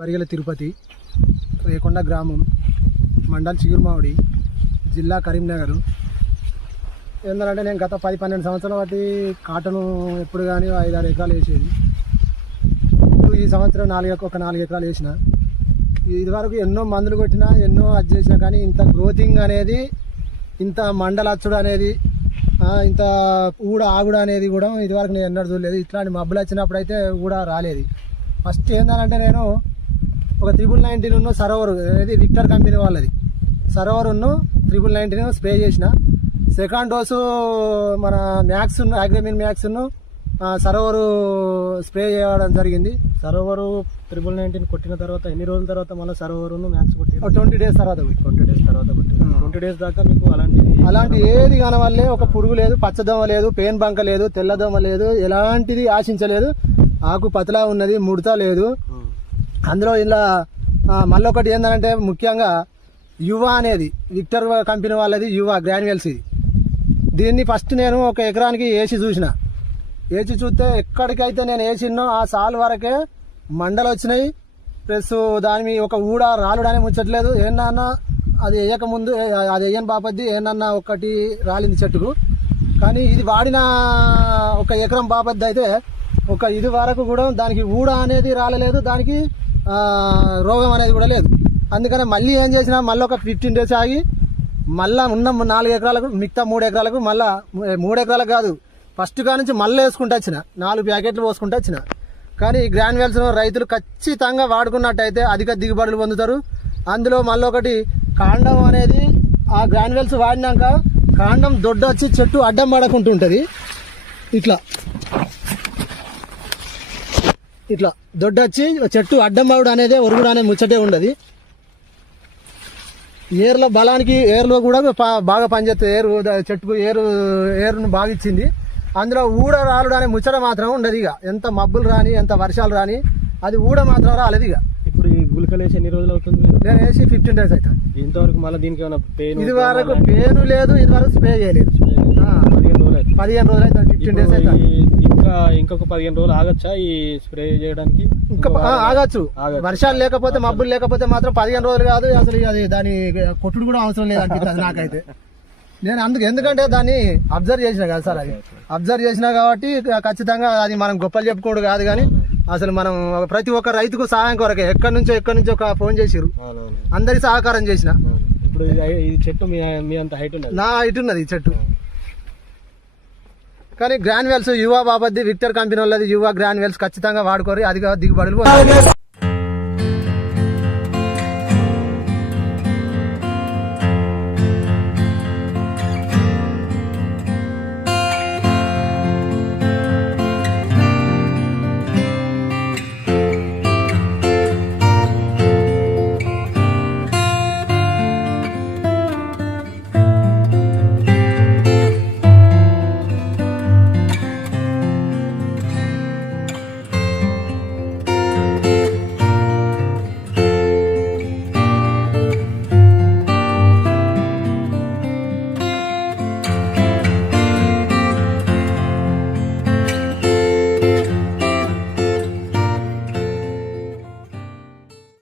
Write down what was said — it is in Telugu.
బరిగెల తిరుపతి, రేకొండ గ్రామం, మండల్ చిగురుమావిడి, జిల్లా కరీంనగర్. ఏంటంటే నేను గత 10-12 సంవత్సరాల బట్టి కాటను ఎప్పుడు కానీ 5-6 ఎకరాలు వేసేది. ఇప్పుడు ఈ సంవత్సరం 4 ఎకరాలు వేసిన. ఇదివరకు ఎన్నో మందులు కొట్టినా, ఎన్నో అది చేసినా కానీ ఇంత గ్రోతింగ్ అనేది, ఇంత మండలచ్చుడు అనేది, ఇంత ఊడ ఆగుడ అనేది కూడా ఇదివరకు నేను ఎన్నడూ చూడలేదు. ఇట్లాంటి మబ్బులు వచ్చినప్పుడు అయితే కూడా రాలేదు. ఫస్ట్ ఏంటంటే నేను ఒక 1919 సరోవర్, ఇది విక్టర్ కంపెనీ వాళ్ళది సరోవర్ 1919 స్ప్రే చేసిన. సెకండ్ డోసు మన మ్యాక్స్ అగ్రమిన్ మ్యాక్స్ సరోవరు స్ప్రే చేయడం జరిగింది. సరోవరు 1919 కొట్టిన తర్వాత ఎన్ని రోజుల తర్వాత మళ్ళీ సరోవరును మ్యాక్స్ కొట్టి 20 డేస్ తర్వాత 20 డేస్ తర్వాత కొట్టి 20 డేస్ దాకా మీకు అలాంటి ఏది కానవల్లే, ఒక పురుగు లేదు, పచ్చదోమ లేదు, పేన్ బంక లేదు, తెల్లదోమ లేదు, ఎలాంటిది ఆశించలేదు. ఆకు పతలా ఉన్నది, ముడత లేదు. అందులో ఇలా మళ్ళీ ఒకటి ఏంటంటే ముఖ్యంగా యువ అనేది విక్టర్ కంపెనీ వాళ్ళది యువ గ్రాన్యువల్స్. ఇది దీన్ని ఫస్ట్ నేను ఒక ఎకరానికి వేసి చూసిన. వేసి చూస్తే ఎక్కడికైతే నేను వేసినో ఆ సాల్ వరకే మండలు వచ్చినాయి. ప్లస్ దాని మీద ఒక ఊడ రాలుడనే ముచ్చట్లేదు. ఏమన్నా అది వేయకముందు, అది వేయని బాపద్ది ఏమన్నా ఒకటి రాలింది చెట్టుకు. కానీ ఇది వాడిన ఒక ఎకరం బాపద్ది అయితే ఒక ఇది వరకు కూడా దానికి ఊడ అనేది రాలేదు, దానికి రోగం అనేది కూడా లేదు. అందుకని మళ్ళీ ఏం చేసినా మళ్ళీ ఒక 15 డేస్ ఆగి మళ్ళీ ఉన్న 4 ఎకరాలకు, మిగతా 3 ఎకరాలకు, మళ్ళీ 3 ఎకరాలకు కాదు ఫస్ట్ కా నుంచి మళ్ళీ వేసుకుంటూ వచ్చిన. 4 ప్యాకెట్లు పోసుకుంటూ వచ్చిన. కానీ ఈ గ్రాన్యువల్స్ రైతులు ఖచ్చితంగా వాడుకున్నట్టయితే అధిక దిగుబడులు పొందుతారు. అందులో మళ్ళీ ఒకటి కాండం అనేది ఆ గ్రాన్యువల్స్ వాడినాక కాండం దొడ్డొచ్చి చెట్టు అడ్డం పడకుంటుంటుంది. ఇట్లా దొడ్డొచ్చి చెట్టు అడ్డం పడు అనేది ఒరుగుడు అనేది ముచ్చటే ఉండదు. ఏర్ల బలానికి ఏర్లో కూడా బాగా పనిచేస్తుంది. చెట్టుకు ఏరును బాగా ఇచ్చింది. అందులో ఊడ రాలుడు అనే ముచ్చట మాత్రం ఉండదు. ఇక ఎంత మబ్బులు రాని, ఎంత వర్షాలు రాని, అది ఊడ మాత్రం రాలేదు. ఇక ఇప్పుడు ఈ గుళికలు వేసి ఎన్ని రోజులు అవుతుంది? నేను వేసి 15 డేస్ అవుతుంది. ఇంతవరకు మళ్ళీ దీనికి ఏమైనా పెయిన్? ఇది వరకు పెయిన్ లేదు, ఇది వరకు స్ప్రే చేయలేదు. 15 రోజులు అవుతుంది, 15 డేస్ అవుతుంది. ఇంకొక 15 రోజులు ఆగచ్చా ఈ స్ప్రే చేయడానికి? ఇంకా ఆగచ్చు. వర్షాలు లేకపోతే, మబ్బులు లేకపోతే మాత్రం 15 రోజులు కాదు. అసలు అది దాని కొట్టుడు కూడా అవసరం లేదు అనిపిస్తుంది నాకైతే. నేను ఎందుకంటే దాన్ని అబ్జర్వ్ చేసిన కదా సార్. అది అబ్జర్వ్ చేసినా కాబట్టి ఖచ్చితంగా అది మనం గొప్పలు చెప్పుకోడు కాదు. కానీ అసలు మనం ప్రతి ఒక్క రైతుకు సహాయం కొరకే ఎక్కడి నుంచో ఒక ఫోన్ చేసిరు, అందరికి సహకారం చేసిన. ఇప్పుడు ఈ చెట్టు మీ అంత హైట్ ఉన్నది? నా హైట్ ఉన్నది ఈ చెట్టు. కానీ గ్రాన్యువల్స్ యువ బాబద్ది విక్టర్ కంపెనీ వాళ్ళది యువ గ్రాన్యువల్స్ ఖచ్చితంగా వాడుకోరు, అధిక దిగుబడులు.